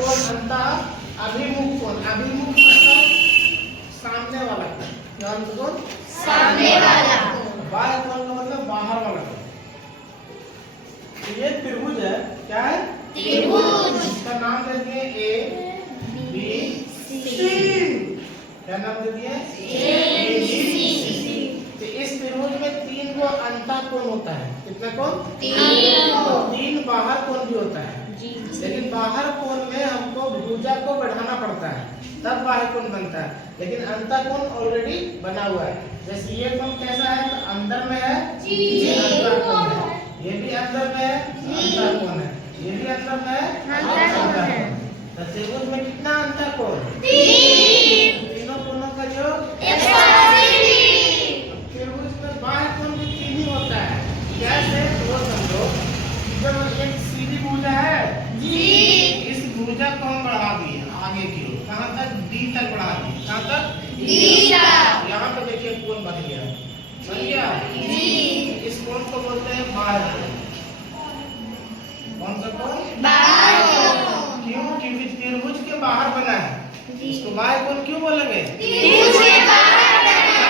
कोण अंतः अभिमुख कोण। अभिमुख मतलब सामने वाला कोण। क्या कोण? सामने वाला। बाह्य कोण का मतलब बाहर वाला कोण। ये त्रिभुज है। क्या है? त्रिभुज। इसका नाम देखिए ए बी सी। क्या नाम देखिए? A B C. तो इस त्रिभुज में 3 गो अंतः कोण होता है। कितने कोण? 3। तो 3 बाहर कोण भी होता है। लेकिन बाहर कोण में हमको भुजा को बढ़ाना पड़ता है, तब बाह्य कोण बनता है। लेकिन अंतः कोण ऑलरेडी बना हुआ है। जैसे ये कोण कैसा है? तो अंदर में है, ये अंतः कोण है। ये भी अंदर में है, अंतः कोण है। ये भी अंदर में है, अंतः कोण है। तो त्रिभुज में कितना अंतः कोण? 3। तीनों कोणों का योग 180। त्रिभुज में बाह्य कोण भी 3 ही होता है। कैसे? वो समझो, जब एक सीधी भुजा है जी, इस भुजा को हम बढ़ा दिए आगे की ओर। कहाँ तक? डी तक बढ़ा दिए। कहाँ तक? डी तक। यहाँ पे देखिए कोण बन गया। बन गया जी। इस कोण को बोलते हैं बाह्य कोण। कौन सा कोण? बाह्य कोण। क्यों? क्योंकि त्रिभुज के बाहर बना है। इसको बाह्य कोण क्यों बोलेंगे? त्रिभुज के बाहर बना है।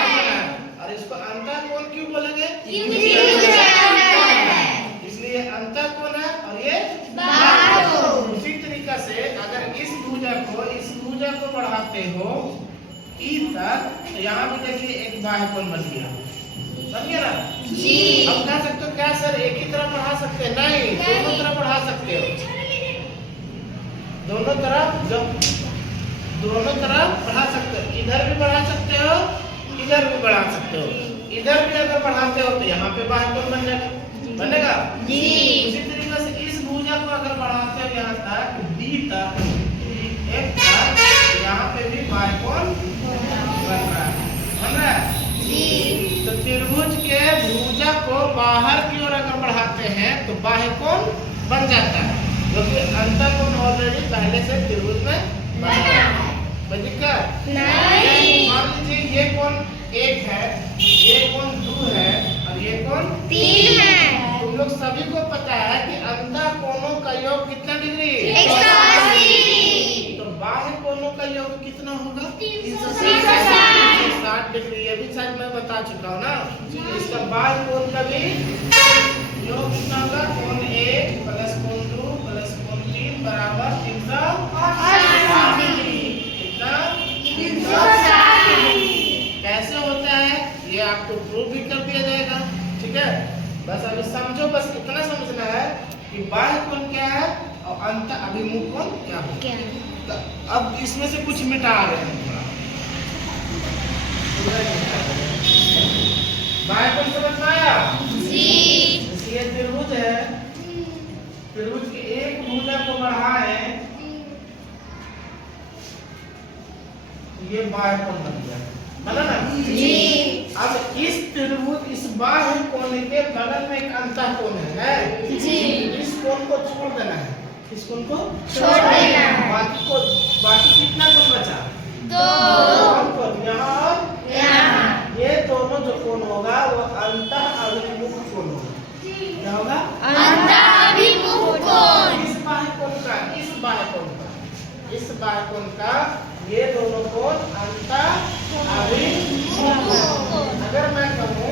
और इसको अंतः कोण क्यों बोलेंगे? क्योंकि त्रिभुज के अंदर है। इसलिए अंतः कोण है और ये बाह्य कोण। उसी तरीका से अगर इस भुजा को बढ़ाते हो ई तक, तो यहाँ पे देखिए एक बाह्य कोण बन गया। बन गया ना? जी। अब कह सकते हो क्या सर एक ही तरफ बढ़ा सकते हैं? नहीं, दोनों तरफ बढ़ा सकते हो। दोनों तरफ बढ़ा सकते हो। इधर भी बढ़ा सकते हो, इधर भी बढ़ा सकते हो। इधर भी अगर बढ़ाते हो तो यहाँ पे बाह्य कोण बन जाएगा। बनेगा जी। उसी तरीके से इस भुजा को अगर बढ़ाते हो यहाँ तक डी तक, एक तक, यहाँ पे भी बाह्य कोण बन रहा है। जी। तो त्रिभुज के भुजा को बाहर की ओर अगर बढ़ाते हैं तो बाह्य कोण बन जाता है, क्योंकि अंतः कोण ऑलरेडी पहले से त्रिभुज में बना है। कोई दिक्कत नहीं। मान लीजिए ये कोण 1 है, ये कोण 2 है और ये कोण 3 है। तुम लोग सभी को पता है कि अंतः कोणों का योग कितना डिग्री? 180। तो बाह्य कोणों का योग कितना होगा? 360 डिग्री। ये भी शायद मैं बता चुका हूँ ना। इसका बाह्य कोण का भी योग कितना होगा? कोण 1 प्लस कोण 2 प्लस कोण 3 बराबर 360 डिग्री। कितना? 360 डिग्री। कैसे होता है ये आपको प्रूव भी कर दिया जाएगा। ठीक है, बस अभी समझो, बस इतना समझना है कि बाह्य कोण क्या है और अंतः अभिमुख कोण क्या है। तो अब इसमें से कुछ मिटा रहे हैं थोड़ा। बाह्य कोण समझ में आया? जी। ये त्रिभुज है, त्रिभुज की एक भुजा को बढ़ाए ये बाह्य कोण बन गया। बना ना? जी। अब इस त्रिभुज इस बाह्य कोण के बगल में एक अंतः कोण है जी। इस कोण को छोड़ देना है। इस कोण को छोड़ देना है। बाकी कितना कोण बचा? 2। यहाँ और यहाँ। ये दोनों जो कोण होगा वो अंतः अभिमुख कोण होगा। क्या होगा? अंतः अभिमुख कोण। इस बाह्य कोण का इस बाह्य कोण का ये दोनों कोण अंतः अभिमुख कोण। अगर मैं कहूँ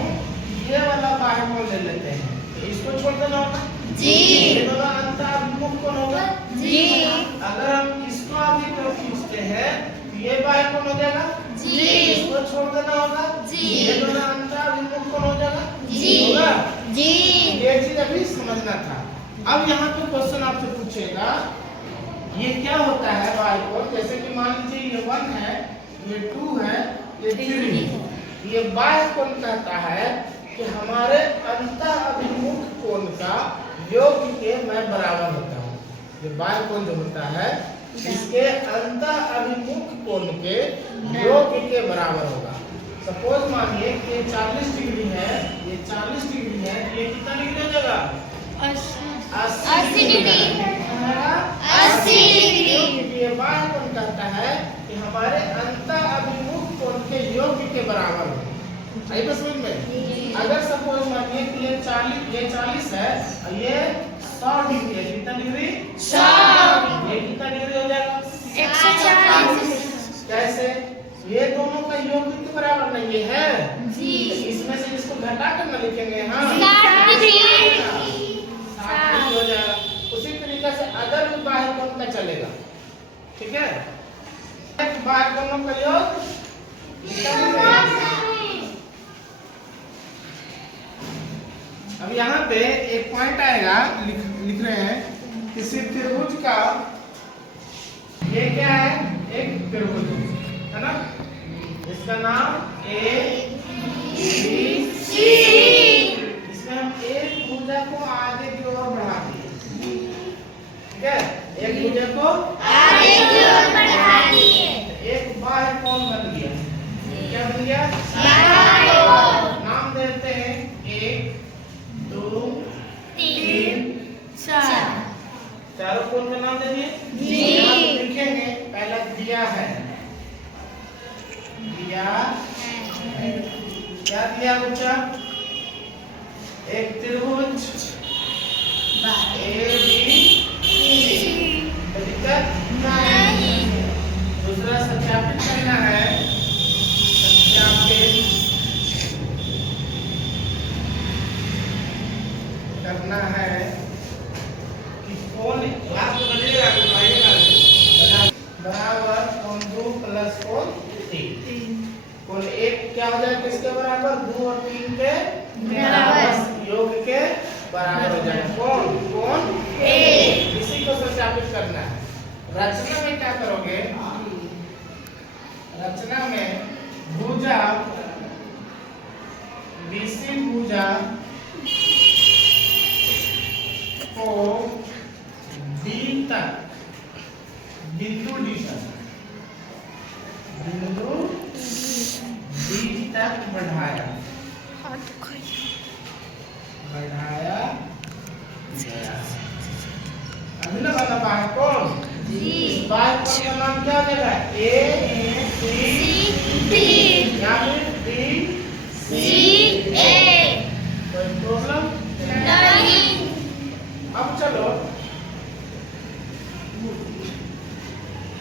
ये वाला बाह्य कोण ले लेते हैं तो इसको छोड़ देना होगा। जी। ये दोनों अंतः अभिमुख कोण होगा। जी। अगर हम इसको अभी तो खींचते हैं तो ये बाह्य कोण हो जाएगा। जी। इसको छोड़ देना होगा। जी। ये दोनों अंतः अभिमुख कोण हो जाएगा। जी। होगा? जी। ये चीज अभी समझना था। अब यहाँ पे क्वेश्चन आपसे पूछेगा ये क्या होता है बाह्य कोण। जैसे कि मान लीजिए ये 1 है, ये 2 है, ये 3 है। ये बाह्य कोण कहता है कि हमारे अंतः अभिमुख कोण का योग के मैं बराबर होता हूँ। ये बाह्य कोण जो होता है इसके अंतः अभिमुख कोण के योग के बराबर होगा। सपोज मानिए कि ये 40 डिग्री है, ये 40 डिग्री है, ये कितना डिग्री हो जाएगा? 80 डिग्री। 80 डिग्री। ये बाह्य कोण कहता है कि हमारे अंतः अभिमुख कोण के योग के बराबर हो। आई बस समझ में? अगर सपोज मानिए कि ये 40 है और ये 100 डिग्री है। कितना डिग्री? 100। ये कितना डिग्री हो जाएगा? ये दोनों का योग कितने बराबर नहीं ये है जी। इसमें से इसको घटा कर न लिखेंगे हाँ 60 डिग्री। 60 डिग्री हो जाएगा। उसी तरीके से अदर भी बाह्य कोण का चलेगा। ठीक है बाह्य कोणों का योग अब यहाँ पे एक पॉइंट आएगा लिख रहे हैं किसी त्रिभुज का ये क्या है एक त्रिभुज है ना इसका नाम ए बी सी इसमें हम एक भुजा को आगे की ओर बढ़ा दिए। ठीक है एक भुजा को आगे की ओर बढ़ा दिए। एक बाह्य कोण बन गया। क्या बन गया बाह्य कोण। नाम देते हैं 1 2 3 4 चारों कोण का नाम दे दिए जी। यहाँ पे लिखेंगे पहला दिया है दिया क्या दिया बच्चा एक त्रिभुज ए बी सी दिक्कत नहीं। दूसरा सत्यापित करना है सत्यापित करना है कि कौन क्लास में बनेगा बराबर कौन 2 प्लस कौन 3 कौन 1 क्या हो जाएगा किसके बराबर 2 और 3 के बराबर। योग के बराबर हो जाएगा कौन कौन इसी को सत्यापित करना है। रचना में क्या करोगे रचना में भुजा बीसी भुजा को डी तक बिंदु डी तक बढ़ाया गया। अभी ना बना बाह्य कोण बाह्य कोण का नाम क्या देगा ए सी डी या फिर बी सी ए कोई प्रॉब्लम नहीं। अब चलो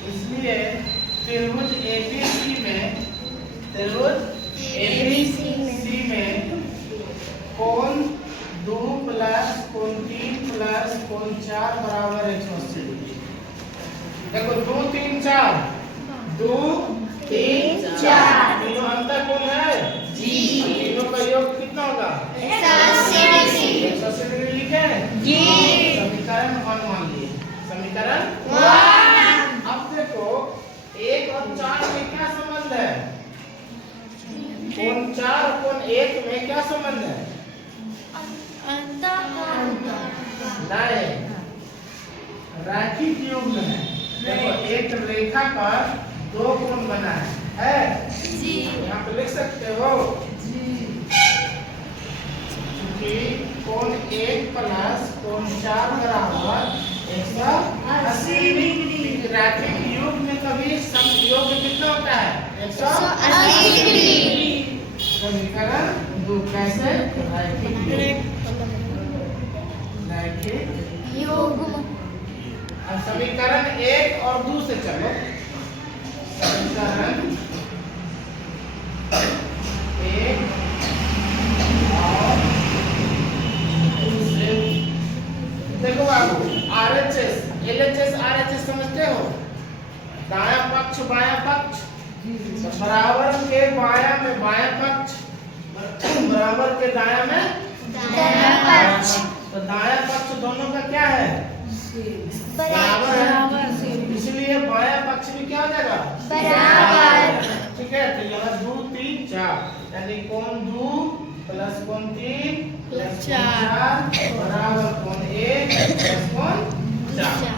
इसलिए त्रिभुज एबीसी में कोण 2 प्लस कोण 3 प्लस कोण 4 बराबर 180 डिग्री। देखो 2 3 4 2 3 4 तीनों अंतर कोण है जी। तीनों का योग कितना होगा 180 डिग्री लिखे जी। समीकरण 1 मान लिए समीकरण 1 अब देखो 1 और 4 में क्या संबंध है कोण 4 और कोण 1 में क्या संबंध है नहीं रैखिक युग्म है। देखो एक रेखा पर 2 कोण बना है जी। यहाँ पे लिख सकते हो क्योंकि कोण 1 प्लस कोण 4 बराबर 180 डिग्री। रैखिक युग्म में कभी समयोग कितना होता है 180 डिग्री। समीकरण 2 कैसे रैखिक युग्म। अब समीकरण 1 और 2 से चलो समीकरण 1 और 2 से देखो बाबू RHS LHS RHS समझते हो दायां पक्ष बायां पक्ष तो बराबर के बायां में बायां पक्ष बराबर के दायां में दायां पक्ष। तो दायां पक्ष दोनों का क्या है बराबर है इसलिए बायां पक्ष भी क्या हो जाएगा बराबर। ठीक है तो यहाँ 2 3 4 यानी कोण 2 प्लस कोण 3 प्लस 4 बराबर कोण 1 प्लस कोण 4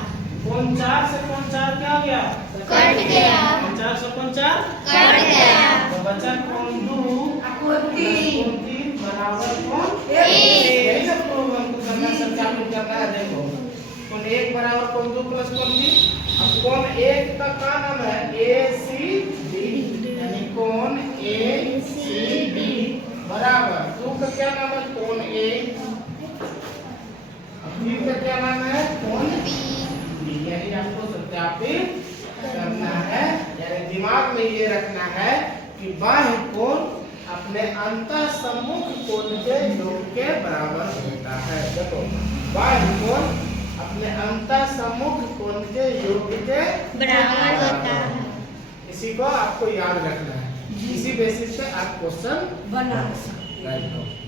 कोण 4 से कोण 4 क्या हो गया कट गया। कोण 4 से कोण 4 कट गया। तो बचा कोण 2 प्लस कोण 3 बराबर कोण 1। यही सब प्रोग्राम को करना सत्यापित करना है। देखो कोण 1 बराबर कोण 2 प्लस कोण 3 अब कोण 1 का क्या नाम है ACD यानी कोण ACD बराबर 2 का क्या नाम है कोण A अब 3 का क्या नाम है कोण B यही आपको सत्यापित करना है। यानी दिमाग में ये रखना है कि बाह्य कोण अपने अंतःसम्मुख कोण के योग के बराबर होता है। देखो बाह्य कोण अपने अंतःसम्मुख कोण के योग के बराबर होता है। इसी को आपको याद रखना है। इसी बेसिस पे आप क्वेश्चन बना सकते हैं। राइट।